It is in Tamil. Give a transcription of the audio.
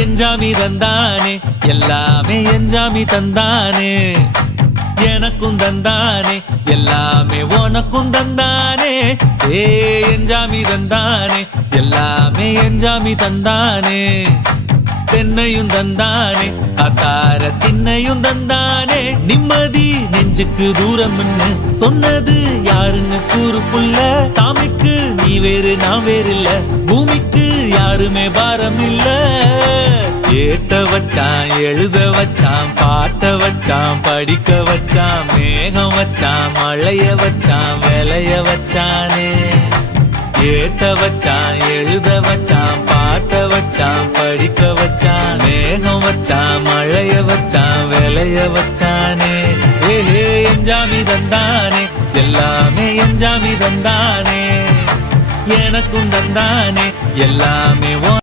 எஞ்சாமி தந்தானே எல்லாமே எஞ்சாமி தந்தானே எனக்கும் தந்தானே எல்லாமே உனக்கும் தந்தானே ஏ எஞ்சாமி தந்தானே எல்லாமே எஞ்சாமி தந்தானே தென்னையும் தந்தானே அத்தார திண்ணையும் தந்தானே நிம்மதி நெஞ்சுக்கு தூரம் சொன்னது யாருன்னு கூறு புள்ள சாமிக்கு நீ வேறு நான் வேறு இல்ல பூமிக்கு யாருமே பாரம் இல்ல ஏத்த வச்சான் எழுத வச்சான் பாட்ட வச்சான் படிக்க வச்சான் மேகம் வச்சான் மழைய வச்சான் விளைய வச்சானே ஏத்த வச்சான் எழுத வச்சான் பாட்ட வச்சான் படிக்க வச்சான் மேகம் வச்சான் மழைய வச்சான் விளைய வச்சானே ஏஹே எஞ்சாமி தந்தானே எல்லாமே எஞ்சாமி தந்தானே எனக்கும் தந்தானே எல்லாமே